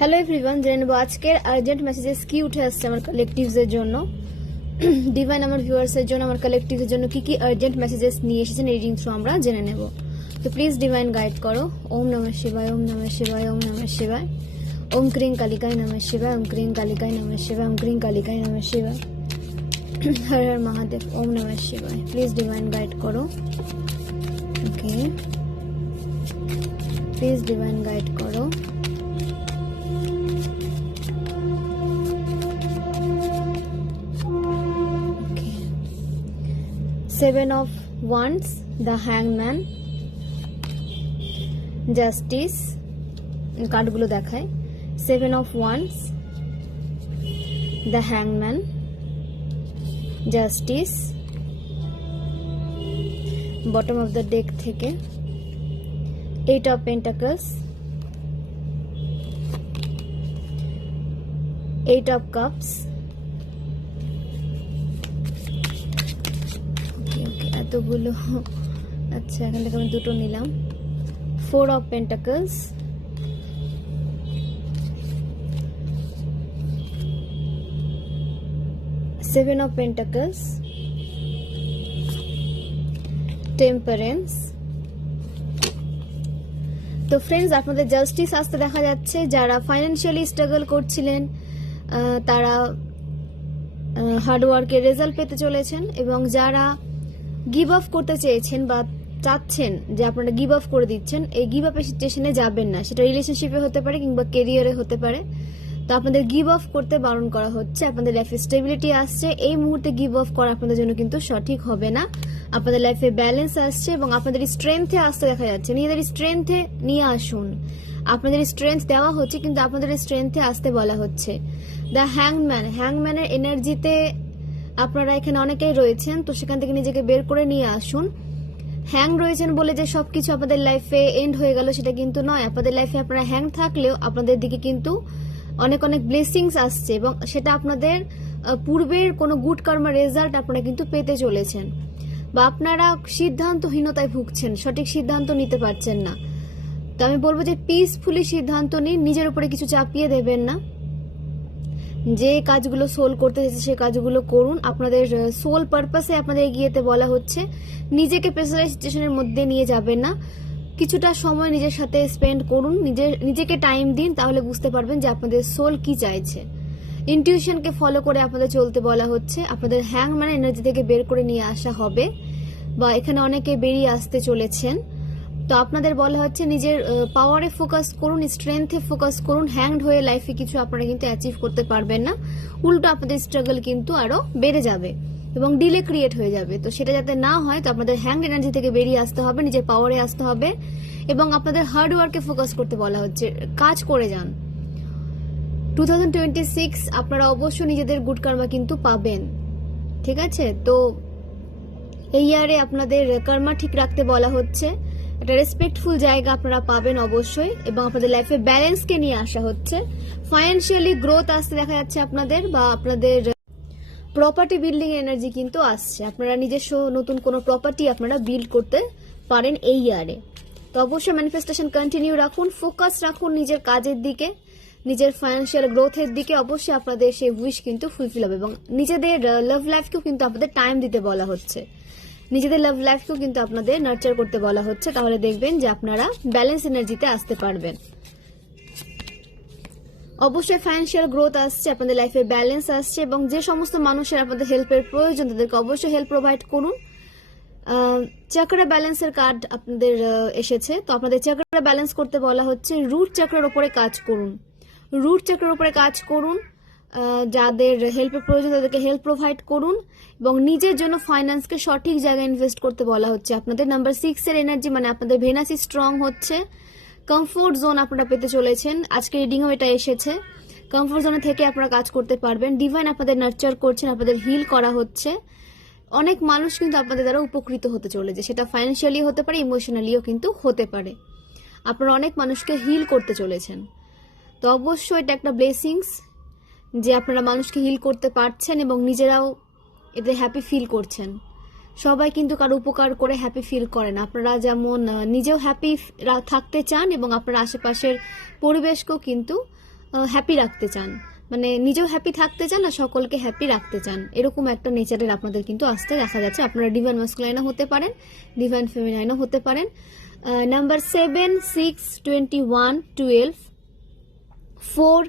Hello everyone, জেনে নেব আজকের আর্জেন্ট মেসেজেস কি উঠে আসছে আমার কালেকটিভসের জন্য। ডিভাইন আমার ভিউয়ার্সের জন্য, আমার কালেকটিভের জন্য কি কি আর্জেন্ট মেসেজেস নিয়ে এসেছেন রিডিং থ্রু আমরা জেনে নেব। তো প্লিজ ডিভাইন গাইড করো। ওম নমঃ শিবায়, ওম নমঃ শিবায়, ওম নমঃ শিবায়, ওম ক্রিং কালিকায় নমঃ শিবায়, ওম ক্রিং কালিকায় নমঃ শিবায়, ওম ক্রিং কালিকায় নমঃ শিবায়, হর হর মহাদেব, ওম নমঃ শিবায়। প্লিজ ডিভাইন গাইড করো। ওকে, প্লিজ ডিভাইন গাইড করো। Seven of Wands, the Hangman, Justice, কার্ডগুলো দেখায়। Seven of Wands, the Hangman, Justice, bottom of the deck থেকে Eight of Pentacles, Eight of Cups, এতগুলো, আচ্ছা এখান থেকে আমি দুটো নিলাম। Four of Pentacles, Seven of Pentacles, Temperance। তো ফ্রেন্ডস, আপনাদের জাস্টিস আসতে দেখা যাচ্ছে। যারা ফাইন্যান্সিয়ালি স্ট্রাগল করছিলেন তারা হার্ডওয়ার্কের রেজাল্ট পেতে চলেছেন, এবং যারা গিভ আপ করতে চেয়েছেন বা চাচ্ছেন যে আপনারা গিভ আপ করে দিচ্ছেন, এই গিভ আপের সিচুয়েশনে যাবেন না। সেটা রিলেশনশিপে হতে পারে কিংবা কেরিয়ারে হতে পারে। তো আপনাদের গিভ আপ করতে বারণ করা হচ্ছে। আপনাদের লাইফে স্টেবিলিটি আসছে, এই মুহূর্তে গিভ আপ করা আপনাদের জন্য কিন্তু সঠিক হবে না। আপনাদের লাইফে ব্যালেন্স আসছে এবং আপনাদের স্ট্রেংথে আসতে দেখা যাচ্ছে। নিজেদের স্ট্রেংথে নিয়ে আসুন। আপনাদের স্ট্রেংথ দেওয়া হচ্ছে কিন্তু আপনাদের স্ট্রেংথে আসতে বলা হচ্ছে। দ্য হ্যাংম্যান, হ্যাংম্যানের এনার্জিতে আপনারা এখানে অনেকেই রয়েছেন, তো সেখান থেকে নিজেকে বের করে নিয়ে আসুন। হ্যাং রয়েছেন বলে যে সবকিছু আপনাদের লাইফে এন্ড হয়ে গেল সেটা কিন্তু নয়। আপনাদের লাইফে আপনারা হ্যাং থাকলেও আপনাদের দিকে কিন্তু অনেক অনেক ব্লেসিংস আসছে, এবং সেটা আপনাদের পূর্বের কোনো গুড কর্মার রেজাল্ট আপনারা কিন্তু পেতে চলেছেন। বা আপনারা সিদ্ধান্তহীনতায় ভুগছেন, সঠিক সিদ্ধান্ত নিতে পারছেন না। তো আমি বলবো যে পিসফুলি সিদ্ধান্ত নিন, নিজের উপরে কিছু চাপিয়ে দেবেন না। যে কাজগুলো সোল করতে চাইছে সে কাজগুলো করুন। আপনাদের সোল পারপাসে আপনাদের এগিয়ে যেতে বলা হচ্ছে। নিজেকে প্রেসারাইজ সিচুয়েশনের মধ্যে নিয়ে যাবেন না। কিছুটা সময় নিজের সাথে স্পেন্ড করুন, নিজেকে টাইম দিন, তাহলে বুঝতে পারবেন যে আপনাদের সোল কি চাইছে। ইনটিউশনকে ফলো করে আপনাদের চলতে বলা হচ্ছে। আপনাদের হ্যাংম্যান এনার্জি থেকে বের করে নিয়ে আসা হবে, বা এখানে অনেকে বেরিয়ে আসতে চলেছেন। তো আপনাদের বলা হচ্ছে নিজের পাওয়ারে ফোকাস করুন, স্ট্রেংথে ফোকাস করুন। হ্যাংড হয়ে লাইফে কিছু আপনারা কিন্তু অ্যাচিভ করতে পারবেন না। উল্টো আপনাদের স্ট্রাগল কিন্তু আরো বেড়ে যাবে এবং ডিলে ক্রিয়েট হয়ে যাবে। তো সেটা যাতে না হয়, তো আপনাদের হ্যাংড এনার্জি থেকে বেরিয়ে আসতে হবে, নিজের পাওয়ারে আসতে হবে, এবং আপনাদের হার্ড ওয়ার্কে ফোকাস করতে বলা হচ্ছে। কাজ করে যান। 2026 আপনারা অবশ্যই নিজেদের গুড কর্মা কিন্তু পাবেন, ঠিক আছে? তো এই ইয়ারে আপনাদের কর্মা ঠিক রাখতে বলা হচ্ছে। একটা রেসপেক্টফুল জায়গা আপনারা পাবেন অবশ্যই, এবং আপনাদের লাইফে ব্যালেন্সকে নিয়ে আসা হচ্ছে। ফাইন্যান্সিয়ালি গ্রোথ আসতে দেখা যাচ্ছে আপনাদের, বা আপনাদের প্রপার্টি বিল্ডিং এনার্জি কিন্তু আসছে। আপনারা নিজস্ব নতুন কোনো প্রপার্টি আপনারা বিল্ড করতে পারেন এই ইয়ারে। তো অবশ্যই ম্যানিফেস্টেশন কন্টিনিউ রাখুন, ফোকাস রাখুন নিজের কাজের দিকে, নিজের ফাইন্যান্সিয়াল গ্রোথের দিকে। অবশ্যই আপনাদের সেই উইশ কিন্তু ফুলফিল হবে, এবং নিজেদের লাভ লাইফকেও কিন্তু আপনাদের টাইম দিতে বলা হচ্ছে। নিজেদের লাভ লাইফকেও কিন্তু আপনাদের নার্চার করতে বলা হচ্ছে। তাহলে দেখবেন যে আপনারা ব্যালেন্স এনার্জিতে আসতে পারবেন। অবশ্যই ফাইন্যান্সিয়াল গ্রোথ আসছে, আপনাদের লাইফে ব্যালেন্স আসছে, এবং যে সমস্ত মানুষের আপনাদের হেল্পের প্রয়োজন তাদেরকে অবশ্যই হেল্প প্রোভাইড করুন। চক্রা ব্যালেন্সের কার্ড আপনাদের এসেছে। তো আপনাদের চক্রা ব্যালেন্স করতে বলা হচ্ছে। রুট চক্রের উপরে কাজ করুন, রুট চক্রের উপরে কাজ করুন। যাদের হেল্পের প্রয়োজন তাদেরকে হেল্প প্রোভাইড করুন, এবং নিজের জন্য ফাইন্যান্সকে সঠিক জায়গায় ইনভেস্ট করতে বলা হচ্ছে। আপনাদের নাম্বার 6 এর এনার্জি মানে আপনাদের ভেনাসই স্ট্রং হচ্ছে। কমফোর্ট জোন আপনারা পেতে চলেছেন। আজকে রিডিংও এটা এসেছে। কমফোর্ট জোনে থেকে আপনারা কাজ করতে পারবেন। ডিভাইন আপনাদের নার্চার করছেন, আপনাদের হিল করা হচ্ছে। অনেক মানুষ কিন্তু আপনাদের দ্বারা উপকৃত হতে চলেছে, সেটা ফাইন্যান্সিয়ালি হতে পারে, ইমোশনালিও কিন্তু হতে পারে। আপনারা অনেক মানুষকে হিল করতে চলেছেন। তো অবশ্যই এটা একটা ব্লেসিংস যে আপনারা মানুষকে হিল করতে পারছেন এবং নিজেরাও এতে হ্যাপি ফিল করছেন। সবাই কিন্তু কারো উপকার করে হ্যাপি ফিল করেন। আপনারা যেমন নিজেও হ্যাপি থাকতে চান এবং আপনার আশেপাশের পরিবেশকেও কিন্তু হ্যাপি রাখতে চান, মানে নিজেও হ্যাপি থাকতে চান আর সকলকে হ্যাপি রাখতে চান, এরকম একটা নেচারের আপনাদের কিন্তু আসতে দেখা যাচ্ছে। আপনারা ডিভাইন মাস্কুলাইনও হতে পারেন, ডিভাইন ফেমিনাইনও হতে পারেন। নাম্বার 7, 6, 21, 12, 4,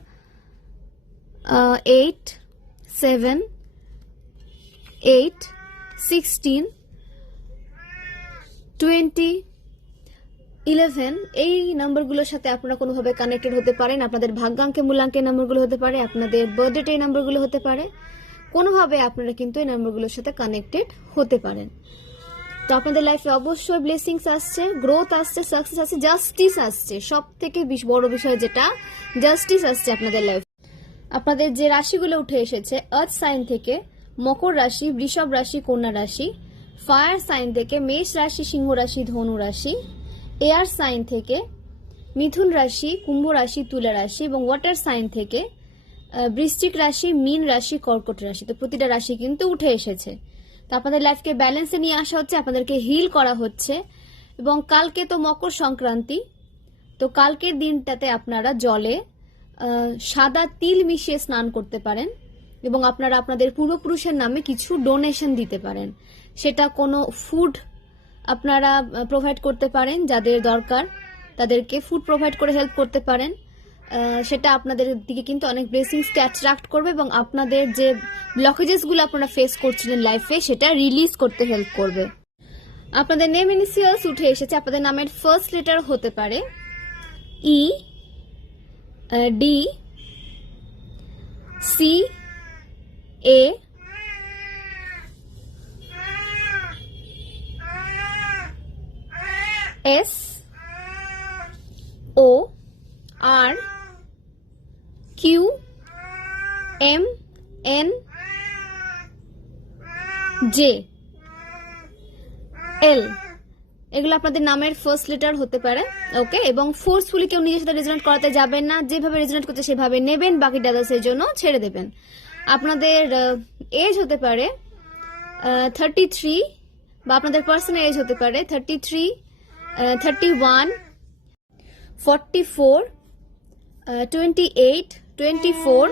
8, 7, 8, 16, 20, 11 এই নাম্বারগুলোর সাথে আপনারা কোনোভাবে কানেক্টেড হতে পারেন। আপনাদের ভাগ্যাঙ্কে মূলাঙ্কের নাম্বারগুলো হতে পারে, আপনাদের বার্থডেতে এই নাম্বারগুলো হতে পারে, কোনোভাবে আপনারা কিন্তু এই নাম্বারগুলোর সাথে কানেক্টেড হতে পারেন। তো আপনাদের লাইফে অবশ্যই ব্লেসিংস আসছে, গ্রোথ আসছে, সাকসেস আসছে, জাস্টিস আসছে। সব থেকে বড় বিষয় যেটা, জাস্টিস আসছে আপনাদের লাইফে। আপনাদের যে রাশিগুলো উঠে এসেছে, আর্থ সাইন থেকে মকর রাশি, বৃষভ রাশি, কন্যা রাশি, ফায়ার সাইন থেকে মেষ রাশি, সিংহ রাশি, ধনু রাশি, এয়ার সাইন থেকে মিথুন রাশি, কুম্ভ রাশি, তুলা রাশি এবং ওয়াটার সাইন থেকে বৃশ্চিক রাশি, মীন রাশি, কর্কট রাশি। তো প্রতিটা রাশি কিন্তু উঠে এসেছে। তো আপনাদের লাইফকে ব্যালেন্সে নিয়ে আসা হচ্ছে, আপনাদেরকে হিল করা হচ্ছে। এবং কালকে তো মকর সংক্রান্তি, তো কালকের দিনটাতে আপনারা জলে সাদা তিল মিশিয়ে স্নান করতে পারেন এবং আপনারা আপনাদের পূর্বপুরুষের নামে কিছু ডোনেশন দিতে পারেন। সেটা কোনো ফুড আপনারা প্রোভাইড করতে পারেন, যাদের দরকার তাদেরকে ফুড প্রোভাইড করে হেল্প করতে পারেন। সেটা আপনাদের দিকে কিন্তু অনেক ব্লেসিংসকে অ্যাট্রাক্ট করবে এবং আপনাদের যে ব্লকেজেসগুলো আপনারা ফেস করছিলেন লাইফে সেটা রিলিজ করতে হেল্প করবে। আপনাদের নেম ইনিশিয়ালস উঠে এসেছে। আপনাদের নামের ফার্স্ট লেটার হতে পারে ই, ডি, সি, এ, এস, ও, আর, কিউ, এম, এন, জে, এল। এগুলো আপনাদের নামের ফার্স্ট লেটার হতে পারে। ওকে, এবং ফোর্সফুলি কেউ নিজের সাথে রেজোনেট করাতে যাবেন না, যেভাবে রেজোনেট করতে সেভাবে নেবেন, বাকি ডাদাসের জন্য ছেড়ে দেবেন। আপনাদের এজ হতে পারে 33 বা আপনাদের পার্সোনাল এজ হতে পারে 33, 31, 44, 28, 24,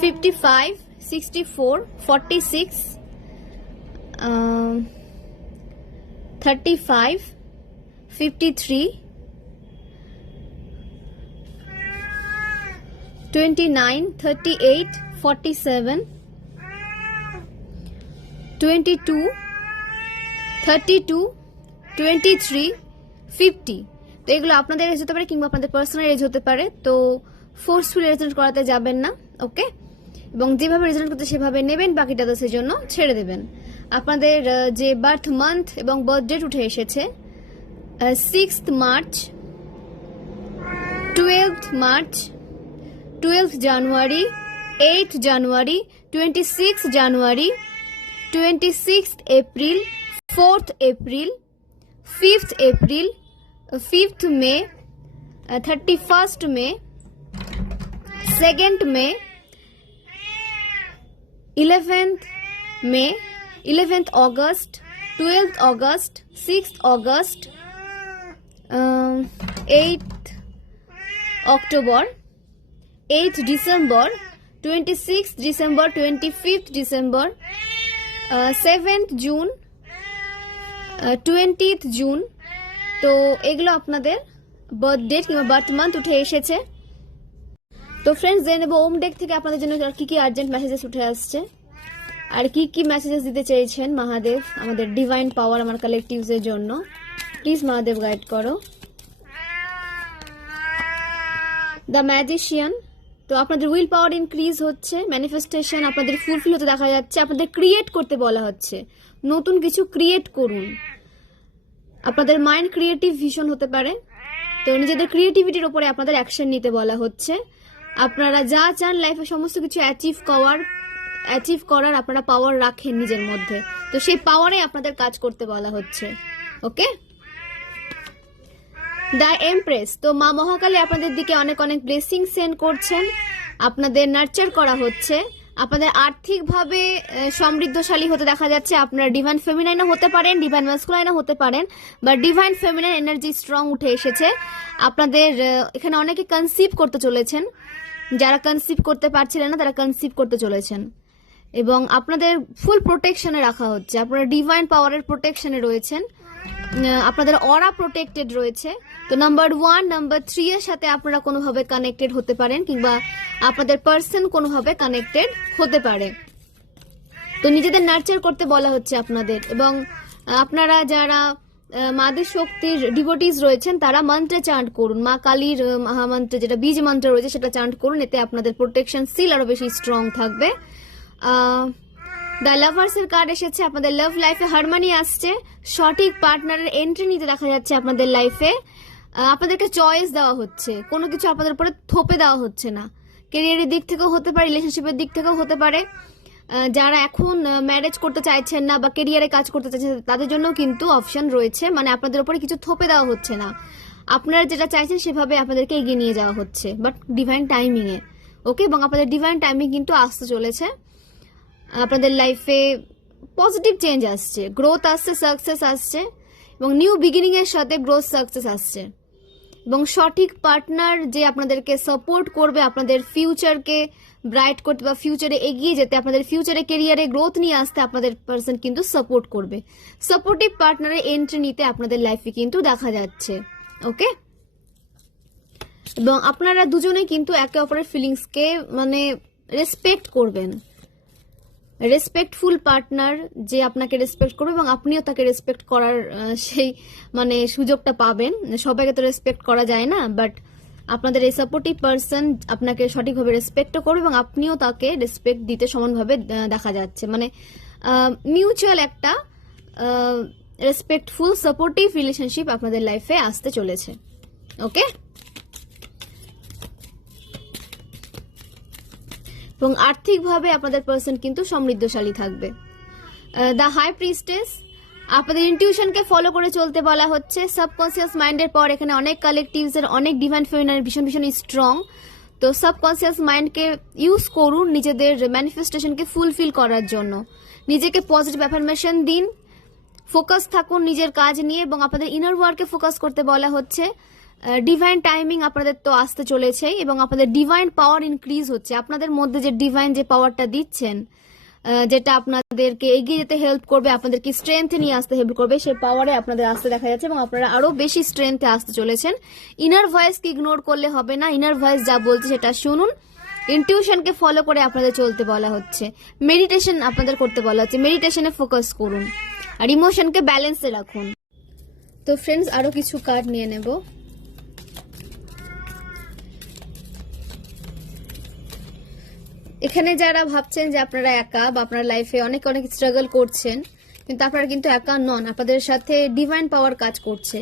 55, 64, 46, 35, 53, 29, 38, 47, 22, 32, 23, 50। তো এগুলো আপনাদের এজ হতে পারে কিংবা আপনাদের পার্সোনাল এজ হতে পারে। তো ফোর্সফুলি রেজোনেট করাতে যাবেন না। ওকে, এবং যেভাবে রেজোনেট করতে সেভাবে নেবেন, বাকিটা দাসের জন্য ছেড়ে দেবেন। আপনাদের যে বার্থ মান্থ এবং বার্থ ডেট উঠে এসেছে 6th March, 12th March, 12th January, 8th January, 26th January, 26th April, 4th April, 5th April, 5th May, 31st May, 2nd May, 11th May, 11th August, 12th August, 6th August, 8th October, 8th December, 26th December, 25th December, 7th June, 20th June। তো এগুলো আপনাদের birth date কিংবা birth month উঠে এসেছে। তো friends, জেনে নেব ওম day থেকে আপনাদের জন্য কি কি আর্জেন্ট মেসেজেস উঠে আসছে আর কি কি মেসেজেস দিতে চেয়েছেন মহাদেব আমাদের ডিভাইন পাওয়ার আমার কালেকটিভস এর জন্য। প্লিজ মহাদেব গাইড করো। The magician. তো আপনাদের উইল পাওয়ার ইনক্রিজ হচ্ছে, ম্যানিফেস্টেশন আপনাদের ফুলফিল হতে দেখা যাচ্ছে। আপনাদের ক্রিয়েট করতে বলা হচ্ছে, নতুন কিছু ক্রিয়েট করুন। আপনাদের মাইন্ড ক্রিয়েটিভ ভিশন হতে পারে, তো নিজেদের ক্রিয়েটিভিটির উপরে আপনাদের অ্যাকশন নিতে বলা হচ্ছে। আপনারা যা চান লাইফে সমস্ত কিছু অ্যাচিভ করার আপনারা পাওয়ার রাখেন নিজের মধ্যে, তো সেই পাওয়ারে আপনাদের কাজ করতে বলা হচ্ছে। ওকে, দ্য এমপ্রেস। তো মা মহাকালী আপনাদের দিকে অনেক অনেক ব্লেসিং সেন্ড করছেন, আপনাদের নার্চার করা হচ্ছে, আপনাদের আর্থিকভাবে সমৃদ্ধশালী হতে দেখা যাচ্ছে। আপনারা ডিভাইন ফেমিনাইনও হতে পারেন, ডিভাইন ম্যাসকুলাইনও হতে পারেন, বা ডিভাইন ফেমিনাইন এনার্জি স্ট্রং উঠে এসেছে আপনাদের। এখানে অনেকে কনসিভ করতে চলেছেন, যারা কনসিভ করতে পারছিলেন না তারা কনসিভ করতে চলেছেন, এবং আপনাদের ফুল প্রোটেকশনে রাখা হচ্ছে। আপনারা ডিভাইন পাওয়ারের প্রোটেকশনে রয়েছেন, আপনাদের অরা প্রোটেক্টেড রয়েছে। তো নাম্বার 1, নাম্বার 3 এর সাথে আপনারা কোনোভাবে কানেক্টেড হতে পারেন, কিংবা আপনাদের পার্সন কোনোভাবে কানেক্টেড হতে পারে। তো নিজেদের নার্চার করতে বলা হচ্ছে আপনাদের, এবং আপনারা যারা মাদের শক্তির ডিভোটিস রয়েছেন তারা মন্ত্রে চান্ট করুন, মা কালীর মহামন্ত্র যেটা বীজ মন্ত্র রয়েছে সেটা চান্ট করুন। এতে আপনাদের প্রোটেকশন সিল আরো বেশি স্ট্রং থাকবে। দ্য লাভার্স এর কার্ড এসেছে, আপনাদের লাভ লাইফে হারমোনি আসছে, সঠিক পার্টনারের এন্ট্রি নিতে দেখা যাচ্ছে আপনাদের লাইফে। আপনাদেরকে চয়েস দেওয়া হচ্ছে, কোনো কিছু আপনাদের উপরে থোপে দেওয়া হচ্ছে না। কেরিয়ারের দিক থেকেও হতে পারে, রিলেশনশিপের দিক থেকেও হতে পারে। যারা এখন ম্যারেজ করতে চাইছেন না বা কেরিয়ারে কাজ করতে চাইছেন তাদের জন্য কিন্তু অপশন রয়েছে, মানে আপনাদের উপরে কিছু থোপে দেওয়া হচ্ছে না, আপনারা যেটা চাইছেন সেভাবে আপনাদেরকে এগিয়ে নিয়ে যাওয়া হচ্ছে, বাট ডিভাইন টাইমিং এ। ওকে, এবং আপনাদের ডিভাইন টাইমিং কিন্তু আসতে চলেছে। আপনাদের লাইফে পজিটিভ চেঞ্জ আসছে, গ্রোথ আসছে, সাকসেস আসছে, এবং নিউ বিগিনিং এর সাথে গ্রোথ সাকসেস আসছে, এবং সঠিক পার্টনার যে আপনাদেরকে সাপোর্ট করবে আপনাদের ফিউচারকে ব্রাইট করতে বা ফিউচারে এগিয়ে যেতে, আপনাদের ফিউচারে কেরিয়ারে গ্রোথ নিয়ে আসতে আপনাদের পার্সন কিন্তু সাপোর্ট করবে। সাপোর্টিভ পার্টনারের এন্ট্রি নিতে আপনাদের লাইফে কিন্তু দেখা যাচ্ছে। ওকে, এবং আপনারা দুজনেই কিন্তু একে অপরের ফিলিংসকে মানে রেসপেক্ট করবেন। রেসপেক্টফুল পার্টনার যে আপনাকে রেসপেক্ট করবে এবং আপনিও তাকে রেসপেক্ট করার সেই মানে সুযোগটা পাবেন। সবাইকে তো রেসপেক্ট করা যায় না, বাট আপনাদের এই সাপোর্টিভ পার্সন আপনাকে সঠিকভাবে রেসপেক্টও করবে এবং আপনিও তাকে রেসপেক্ট দিতে সমানভাবে দেখা যাচ্ছে। মানে মিউচুয়াল একটা রেসপেক্টফুল সাপোর্টিভ রিলেশনশিপ আপনাদের লাইফে আসতে চলেছে। ওকে, এবং আর্থিকভাবে আপনাদের পার্সন কিন্তু সমৃদ্ধশালী থাকবে। দ্য হাই প্রিস্টেস, আপনাদের ইনটিউশনকে ফলো করে চলতে বলা হচ্ছে। সাবকনসিয়াস মাইন্ডের পর এখানে অনেক কালেকটিভস এর অনেক ডিভাইন ফেমিনাইন ভীষণ ভীষণ স্ট্রং। তো সাবকনসিয়াস মাইন্ডকে ইউজ করুন নিজেদের ম্যানিফেস্টেশনকে ফুলফিল করার জন্য। নিজেকে পজিটিভ অ্যাফার্মেশন দিন, ফোকাস থাকুন নিজের কাজ নিয়ে, এবং আপনাদের ইনার ওয়ার্কে ফোকাস করতে বলা হচ্ছে। ডিভাইন টাইমিং আপনাদের তো আসতে চলেছে, এবং আপনাদের ডিভাইন পাওয়ার ইনক্রিজ হচ্ছে। আপনাদের মধ্যে যে ডিভাইন যে পাওয়ারটা দিচ্ছেন, যেটা আপনাদেরকে এগিয়ে যেতে হেল্প করবে, আপনাদেরকে স্ট্রেংথে নিয়ে আসতে হেল্প করবে, সেই পাওয়ারে আপনাদের আসতে দেখা যাচ্ছে, এবং আপনারা আরো বেশি স্ট্রেংথে আসতে চলেছেন। ইনার ভয়েসকে ইগনোর করলে হবে না, ইনার ভয়েস যা বলছে সেটা শুনুন। ইনটিউশনকে ফলো করে আপনাদের চলতে বলা হচ্ছে। মেডিটেশন আপনাদের করতে বলা হচ্ছে, মেডিটেশনে ফোকাস করুন, আর ইমোশনকে ব্যালেন্সে রাখুন। তো ফ্রেন্ডস, আরো কিছু কার্ড নিয়ে নেব। এখানে যারা ভাবছেন যে আপনারা একা বা আপনার লাইফে অনেক অনেক স্ট্রাগল করছেন, কিন্তু আপনারা কিন্তু একা নন, আপনাদের সাথে ডিভাইন পাওয়ার কাজ করছে।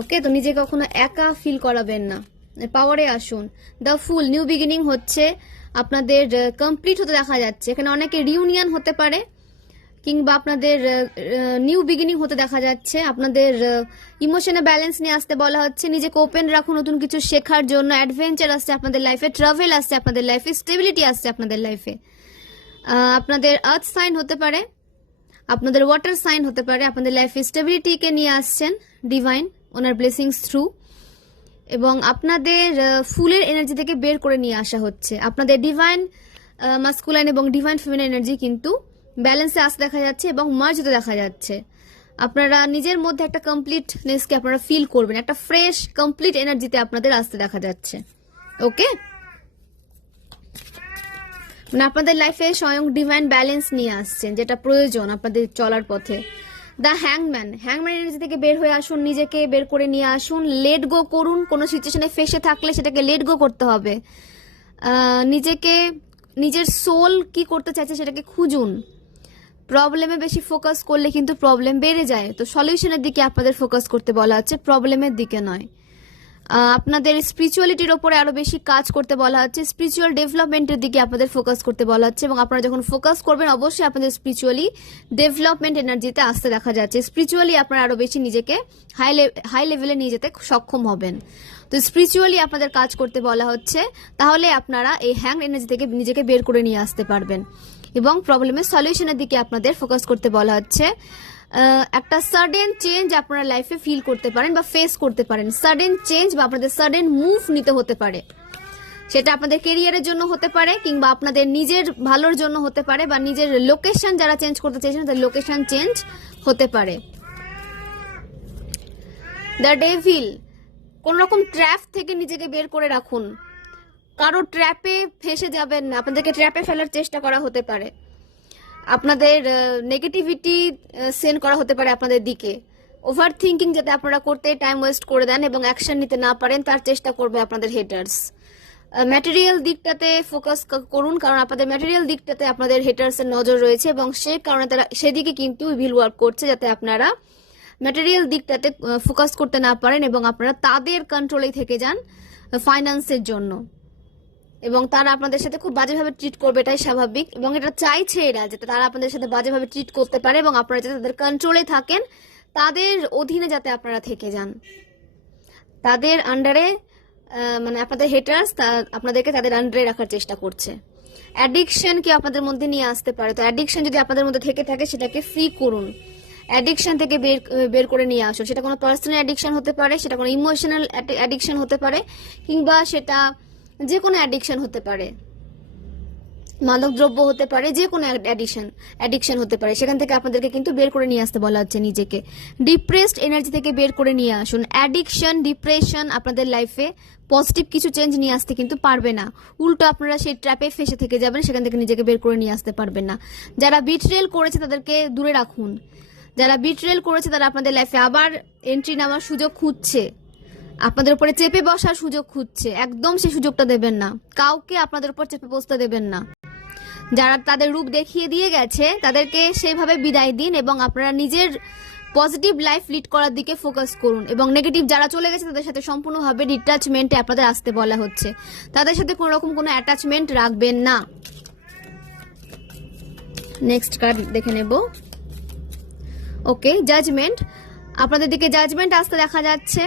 ওকে, তো নিজে কখনো একা ফিল করাবেন না, পাওয়ারে আসুন। দ্য ফুল, নিউ বিগিনিং হচ্ছে, আপনাদের কমপ্লিট হতে দেখা যাচ্ছে। এখানে অনেকে রিউনিয়ন হতে পারে, কিংবা আপনাদের নিউ বিগিনিং হতে দেখা যাচ্ছে। আপনাদের ইমোশনে ব্যালেন্স নিয়ে আসতে বলা হচ্ছে। নিজেকে ওপেন রাখুন নতুন কিছু শেখার জন্য। অ্যাডভেঞ্চার আসছে আপনাদের লাইফে, ট্রাভেল আসছে আপনাদের লাইফে, স্টেবিলিটি আসছে আপনাদের লাইফে। আপনাদের আর্থ সাইন হতে পারে, আপনাদের ওয়াটার সাইন হতে পারে, আপনাদের লাইফে স্টেবিলিটিকে নিয়ে আসছেন ডিভাইন ওনার ব্লেসিংস থ্রু, এবং আপনাদের ফুলের এনার্জি থেকে বের করে নিয়ে আসা হচ্ছে। আপনাদের ডিভাইন মাস্কুলাইন এবং ডিভাইন ফেমিনাইন এনার্জি কিন্তু ব্যালেন্সে আসতে দেখা যাচ্ছে এবং মার্জ হতে দেখা যাচ্ছে। আপনারা নিজের মধ্যে একটা কমপ্লিটনেসকে আপনারা ফিল করবেন, একটা ফ্রেশ কমপ্লিট এনার্জিতে আপনাদের আসতে দেখা যাচ্ছে। ওকে, মানে আপনাদের লাইফে স্বয়ং ডিভাইন ব্যালেন্স নিয়ে আসছেন, যেটা প্রয়োজন আপনাদের চলার পথে। দ্য হ্যাংম্যান, হ্যাংম্যান এনার্জি থেকে বের হয়ে আসুন, নিজেকে বের করে নিয়ে আসুন, লেট গো করুন। কোনো সিচুয়েশনে ফেসে থাকলে সেটাকে লেট গো করতে হবে। নিজেকে, নিজের সোল কি করতে চাইছে সেটাকে খুঁজুন। প্রবলেমে বেশি ফোকাস করলে কিন্তু প্রবলেম বেড়ে যায়, তো সলিউশনের দিকে আপনাদের ফোকাস করতে বলা হচ্ছে, প্রবলেমের দিকে নয়। আপনাদের স্পিরিচুয়ালিটির ওপরে আরো বেশি কাজ করতে বলা হচ্ছে, স্পিরিচুয়াল ডেভেলপমেন্টের দিকে আপনাদের ফোকাস করতে বলা হচ্ছে, এবং আপনারা যখন ফোকাস করবেন অবশ্যই আপনাদের স্পিরিচুয়ালি ডেভেলপমেন্ট এনার্জিতে আসতে দেখা যাচ্ছে। স্পিরিচুয়ালি আপনারা আরো বেশি নিজেকে হাই লেভেলে নিয়ে যেতে সক্ষম হবেন। তো স্পিরিচুয়ালি আপনাদের কাজ করতে বলা হচ্ছে, তাহলে আপনারা এই হ্যাংড এনার্জি থেকে নিজেকে বের করে নিয়ে আসতে পারবেন। এবং প্রবলেমের সলিউশনের দিকে আপনাদের ফোকাস করতে বলা হচ্ছে। একটা সাডেন চেঞ্জ আপনারা লাইফে ফিল করতে পারেন বা ফেস করতে পারেন, সাডেন চেঞ্জ বা আপনাদের সাডেন মুভ নিতে হতে পারে, সেটা আপনাদের কেরিয়ারের জন্য হতে পারে কিংবা আপনাদের নিজের ভালোর জন্য হতে পারে, বা নিজের লোকেশন যারা চেঞ্জ করতে চাইছেন তাদের লোকেশন চেঞ্জ হতে পারে। দ্য ডেভিল, কোন রকম ট্র্যাপ থেকে নিজেকে বের করে রাখুন, কারো ট্র্যাপে ফেসে যাবেন না, আপনাদেরকে ট্র্যাপে ফেলার চেষ্টা করা হতে পারে, আপনাদের নেগেটিভিটি সেন্ড করা হতে পারে আপনাদের দিকে, ওভার থিঙ্কিং যাতে আপনারা করতে টাইম ওয়েস্ট করে দেন এবং অ্যাকশন নিতে না পারেন তার চেষ্টা করবে আপনাদের হেটার্স। ম্যাটেরিয়াল দিকটাতে ফোকাস করুন, কারণ আপনাদের ম্যাটেরিয়াল দিকটাতে আপনাদের হেটার্সের নজর রয়েছে এবং সে কারণে তারা সেদিকে কিন্তু ইভিল ওয়ার্ক করছে, যাতে আপনারা ম্যাটেরিয়াল দিকটাতে ফোকাস করতে না পারেন এবং আপনারা তাদের কন্ট্রোলেই থেকে যান ফাইন্যান্সের জন্য, এবং তারা আপনাদের সাথে খুব বাজেভাবে ট্রিট করবে, এটাই স্বাভাবিক, এবং এটা চাইছে এরা যাতে তারা আপনাদের সাথে বাজেভাবে ট্রিট করতে পারে এবং আপনারা যাতে তাদের কন্ট্রোলে থাকেন, তাদের অধীনে যাতে আপনারা থেকে যান, তাদের আন্ডারে, মানে আপনাদের হেটার্স আপনাদেরকে তাদের আন্ডারে রাখার চেষ্টা করছে। অ্যাডিকশন কি আপনাদের মধ্যে নিয়ে আসতে পারে, তো অ্যাডিকশন যদি আপনাদের মধ্যে থেকে থাকে সেটাকে ফ্রি করুন, অ্যাডিকশন থেকে বের করে নিয়ে আসুন। সেটা কোনো পার্সোনাল অ্যাডিকশন হতে পারে, সেটা কোনো ইমোশনাল অ্যাডিকশন হতে পারে, কিংবা সেটা যে কোনো অ্যাডিকশন হতে পারে, মাদকদ্রব্য হতে পারে, যে কোনো অ্যাডিকশন হতে পারে, সেখান থেকে আপনাদেরকে কিন্তু বের করে নিয়ে আসতে বলা হচ্ছে নিজেকে। ডিপ্রেসড এনার্জি থেকে বের করে নিয়ে আসুন। অ্যাডিকশন, ডিপ্রেশন আপনাদের লাইফে পজিটিভ কিছু চেঞ্জ নিয়ে আসতে কিন্তু পারবে না, উল্টো আপনারা সেই ট্র্যাপে ফেসে থেকে যাবেন, সেখান থেকে নিজেকে বের করে নিয়ে আসতে পারবেন না। যারা বিট্রেল করেছে তাদেরকে দূরে রাখুন, যারা বিট্রেল করেছে তারা আপনাদের লাইফে আবার এন্ট্রি নেওয়ার সুযোগ খুঁজছে, আপনাদের উপরে চেপে বসার সুযোগ খুঁজছে, একদম সেই সুযোগটা দেবেন না, কাউকে আপনাদের উপর চেপে বসতে দেবেন না। যারা তাদের রূপ দেখিয়ে দিয়ে গেছে তাদেরকে সেইভাবে বিদায় দিন এবং আপনারা নিজের পজিটিভ লাইফ লিড করার দিকে ফোকাস করুন, এবং নেগেটিভ যারা চলে গেছে তাদের সাথে সম্পূর্ণভাবে ডিটাচমেন্টে আপনাদের আসতে বলা হচ্ছে, তাদের সাথে কোনো রকম কোনো অ্যাটাচমেন্ট রাখবেন না। নেক্সট কার্ড দেখে নেব। ওকে, জাজমেন্ট, আপনাদের দিকে জাজমেন্ট আসতে দেখা যাচ্ছে,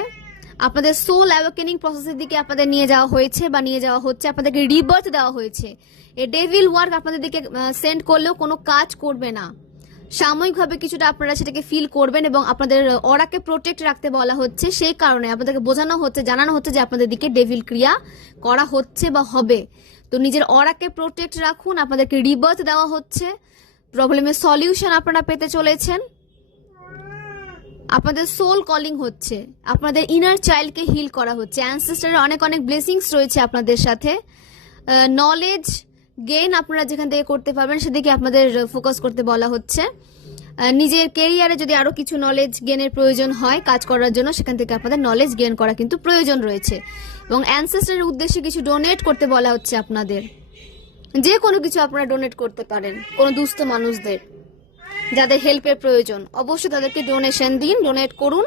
আপনাদের সোল অ্যাওয়েকেনিং প্রসেসের দিকে আপনাদের নিয়ে যাওয়া হয়েছে বা নিয়ে যাওয়া হচ্ছে, আপনাদেরকে রিবার্থ দেওয়া হয়েছে। এই ডেভিল ওয়ার্ক আপনাদের দিকে সেন্ড করলেও কোনো কাজ করবে না, সাময়িকভাবে কিছুটা আপনারা সেটাকে ফিল করবেন এবং আপনাদের অরাকে প্রোটেক্ট রাখতে বলা হচ্ছে, সেই কারণে আপনাদেরকে বোঝানো হচ্ছে, জানানো হচ্ছে যে আপনাদের দিকে ডেভিল ক্রিয়া করা হচ্ছে বা হবে। তো নিজের অরাকে প্রোটেক্ট রাখুন, আপনাদেরকে রিবার্থ দেওয়া হচ্ছে, প্রবলেমের সলিউশন আপনারা পেতে চলেছেন, আপনাদের সোল কলিং হচ্ছে, আপনাদের ইনার চাইল্ডকে হিল করা হচ্ছে, অ্যানসেস্টারের অনেক অনেক ব্লেসিংস রয়েছে আপনাদের সাথে, নলেজ গেইন আপনারা যেখান থেকে করতে পারবেন সেদিকে আপনাদের ফোকাস করতে বলা হচ্ছে। নিজের কেরিয়ারে যদি আরো কিছু নলেজ গেইনের প্রয়োজন হয় কাজ করার জন্য, সেখান থেকে আপনাদের নলেজ গেইন করা কিন্তু প্রয়োজন রয়েছে, এবং অ্যানসেস্টারের উদ্দেশ্যে কিছু ডোনেট করতে বলা হচ্ছে আপনাদের, যে কোনো কিছু আপনারা ডোনেট করতে পারেন, কোনো দুস্থ মানুষদের যাদের হেল্পের প্রয়োজন, অবশ্যই তাদেরকে ডোনেশন দিন, ডোনেট করুন,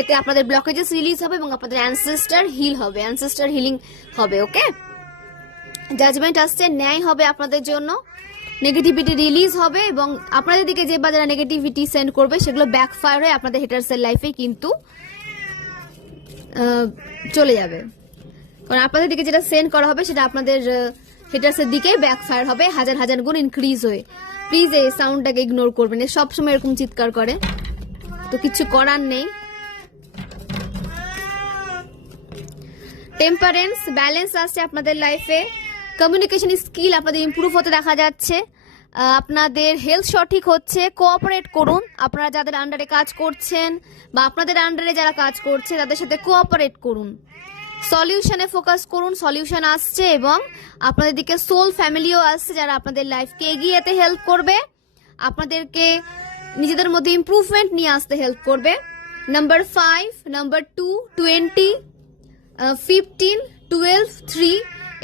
এতে আপনাদের ব্লকেজেস রিলিজ হবে এবং আপনাদের অ্যানসেস্টার হিল হবে, অ্যানসেস্টার হিলিং হবে। ওকে, জাজমেন্ট আসছে, ন্যায় হবে আপনাদের জন্য, নেগেটিভিটি রিলিজ হবে এবং আপনাদের দিকে যে বা যারা নেগেটিভিটি সেন্ড করবে সেগুলো ব্যাকফায়ার হয়ে আপনাদের হেটার্সের লাইফে কিন্তু চলে যাবে, কারণ আপনাদের দিকে যেটা সেন্ড করা হবে সেটা আপনাদের হেটার্সের দিকেই ব্যাকফায়ার হবে, হাজার হাজার গুণ ইনক্রিজ হয়ে। প্লিজ এই সাউন্ডটাকে ইগনোর করবেন, সবসময় এরকম চিৎকার করে, তো কিছু করার নেই। টেম্পারেন্স, ব্যালেন্স আসছে আপনাদের লাইফে, কমিউনিকেশন স্কিল আপনাদের ইমপ্রুভ হতে দেখা যাচ্ছে, আপনাদের হেলথ সঠিক হচ্ছে, কোঅপারেট করুন, আপনারা যাদের আন্ডারে কাজ করছেন বা আপনাদের আন্ডারে যারা কাজ করছে তাদের সাথে কোঅপারেট করুন, সলিউশনে ফোকাস করুন, সলিউশন আসছে এবং আপনাদের দিকে সোল ফ্যামিলিও আসছে যারা আপনাদের লাইফকে এগিয়ে যেতে হেল্প করবে, আপনাদেরকে নিজেদের মধ্যে ইমপ্রুভমেন্ট নিয়ে আসতে হেল্প করবে। নাম্বার 5, নাম্বার 2, 20, 15, 12, 3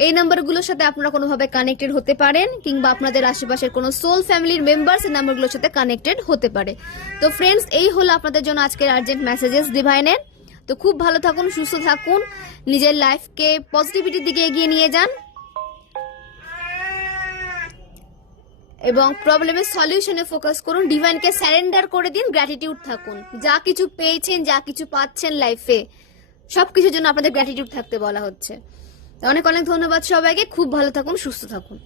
এই নাম্বারগুলোর সাথে আপনারা কোনোভাবে কানেক্টেড হতে পারেন, কিংবা আপনাদের আশেপাশের কোনো সোল ফ্যামিলির মেম্বার্স এই নাম্বারগুলোর সাথে কানেক্টেড হতে পারে। তো ফ্রেন্ডস, এই হলো আপনাদের জন্য আজকের আর্জেন্ট মেসেজেস ডিভাইনের। তো খুব ভালো থাকুন, সুস্থ থাকুন, নিজের লাইফকে পজিটিভিটির দিকে এগিয়ে নিয়ে যান এবং প্রবলেমের সলিউশনে ফোকাস করুন, ডিভাইনকে স্যারেন্ডার করে দিন, গ্র্যাটিটিউড থাকুন। যা কিছু পেয়েছেন, যা কিছু পাচ্ছেন লাইফে, সবকিছুর জন্য আপনাদের গ্র্যাটিটিউড থাকতে বলা হচ্ছে। অনেক অনেক ধন্যবাদ সবাইকে, খুব ভালো থাকুন, সুস্থ থাকুন।